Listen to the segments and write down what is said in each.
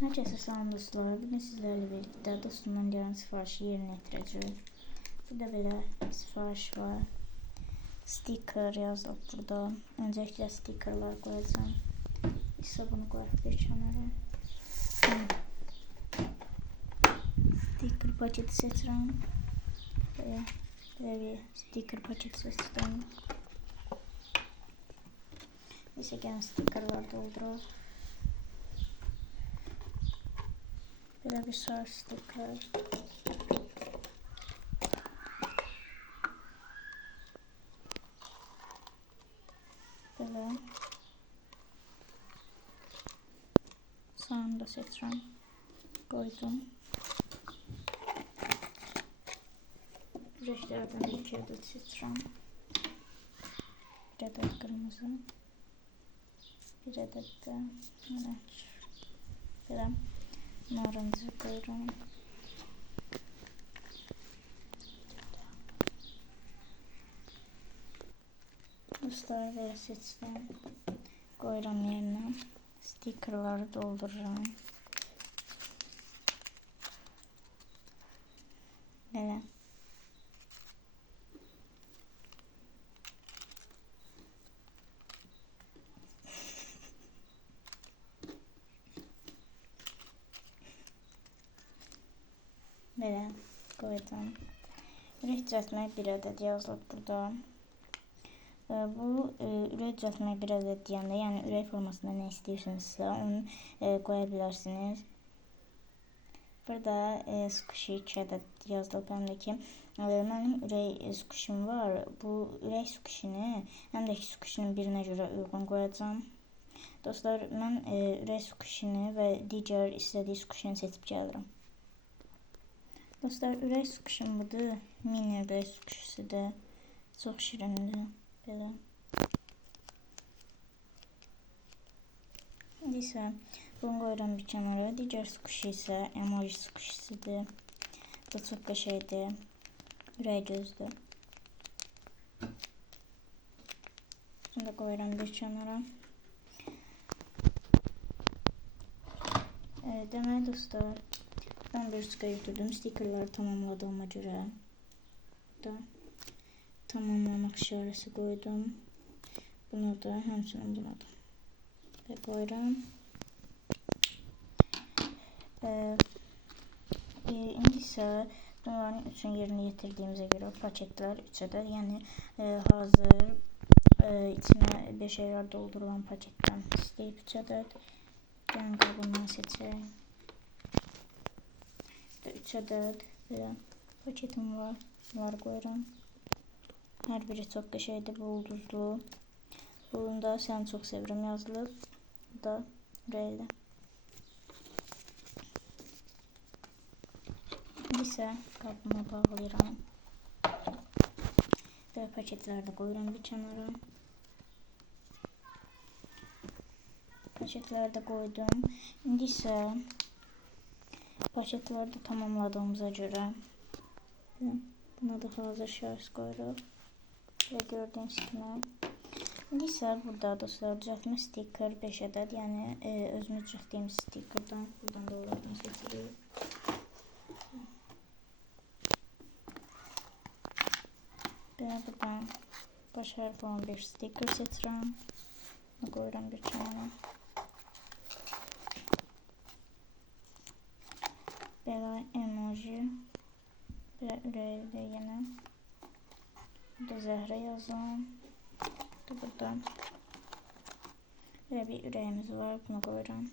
Herkese selam dostlar. Bugün sizlerle birlikte dostumdan gelen siparişi yerine getireceğiz. Burada böyle sipariş var. Sticker yazılıb burada. Öncelikle stickerlar koyacağım. İşte bunu koyup bir kenara. Sticker paketi seçirəm. Böyle bir sticker paketi seçtim. İşte gelen stickerlar doldurur. Böyle bir sarı sticker. Böyle. Sonunda seçirəm. Koydum. Renklerden 2 adet seçirəm. Bir adet kırmızı. Bir adet de böyle narıncı koyuyorum. Dostlar böyle seçtim. Koyuyorum yerine. Stickerları doldururum. Böyle. Böyle koydum. Ürək düzəltmək bir adet yazılıb burada. Bu ürək düzəltmək bir adet deyəndə, yəni ürək formasında nə istəyirsinizsə onu qoya bilərsiniz. Burada squishy 2 adet yazılıb, həm də ki mənim ürək squishim var. Bu ürək squishini həm də ki squishinin birinə görə uyğun qoyacağam. Dostlar, mən ürək squishini və digər istədiyi squishini seçib gəlirəm. Dostlar, ürək squishim budur. Mini ürək squishisidir. Çox şirindir. Belə. İndi isə bunu qoyuram bir kənara. Digər squishy isə emoji squishisidir. Bu çox qəşəngdir. Ürək gözdür. Bunu da qoyuram bir kənara. Deməli dostlar, ben bir sıraya götürdüm. Stickerları tamamladığıma göre da tamamlamak işaresi koydum. Bunu da hemsinin buna da ve koyuram. İndi isə bunların üçün yerini yetirdiğimize göre paketler 3 adet, yani hazır içine bir şeyler doldurulan paketten isteyip 3 adet. Ben kabından seçeyim. 3 adet böyle paketim var. Bunları koyuram. Her biri çok qəşəngdir, bu ulduzlu. Bunda sən çox sevirəm yazılıb. Bu da ürəkli. İndi isə qabıma bağlayıram. Böyle paketləri də qoyuram bir kənara. Paketləri də qoydum. İndi isə paketleri de tamamladığımıza göre buna da hazır şarj koyuyoruz ve gördüğünüz gibi. İndi isə burada dostlar düzəltmə sticker 5 adet, yani özümüz düzəltdiyimiz stickerdan buradan da olarını seçirik. Belə buradan baş hərfi olan bir sticker seçirəm. Bunu qoyuram bir kənara. Böyle emoji, böyle ürəkli yine. Burada Zəhra yazalım. Burada böyle bir ürəyimiz var, bunu koyuram.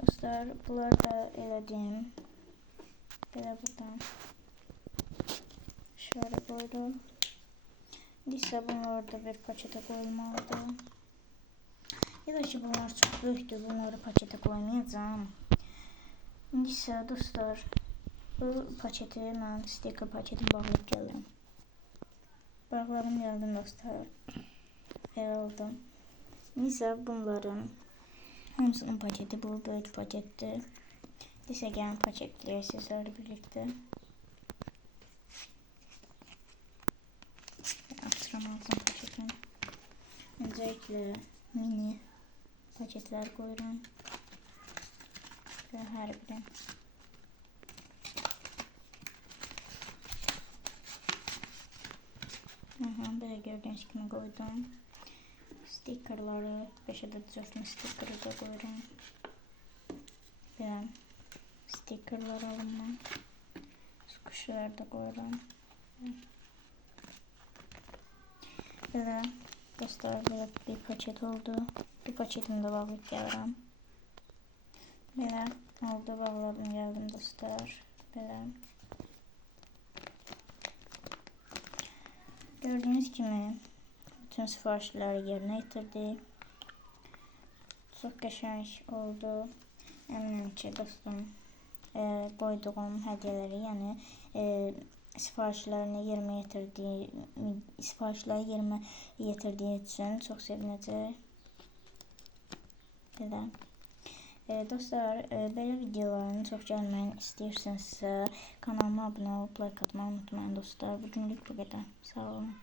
Dostlar, bunları da elədim. Böyle buradan şöyle koydum. İndi bunları da bir pakete koymalıdır. Ya da ki bunlar çok büyüktür, bunları pakete koymayacağım. İndi dostlar, bu paketi ben sticker paketini bağlayıp gelirim. Bağladım geldim dostlar. Aldım. İndi bunların hamısının paketi bu büyük pakettir. İndi gəlin paketləyək sizlerle birlikte. Sıramalısın paketin. Öncelikle mini paketler koyuyorum. Ve her biri. Böyle gördüğünüz gibi koydum. Stickerları 5 adet düzeltme stickerı da koyuyorum. Böyle stickerlar alınma. Sıkışılar da koyuyorum. Böyle dostlar, böyle bir paket oldu. Bir paketimi de bağlayıp gelirim. Böyle oldu, bağladım geldim dostlar. Böyle. Gördüğünüz gibi bütün siparişleri yerine getirdi. Çok qəşəng oldu. Eminim ki dostum, koyduğum hediyeleri, yani siparişlerini yerine getirdiği için çok sevinəcək. Belə. Dostlar, böyle videoların çok gelməyini istəyirsinizsə kanalıma abunə olub like atmayı unutmayın dostlar. Bugünlük bu qədər. Sağ olun.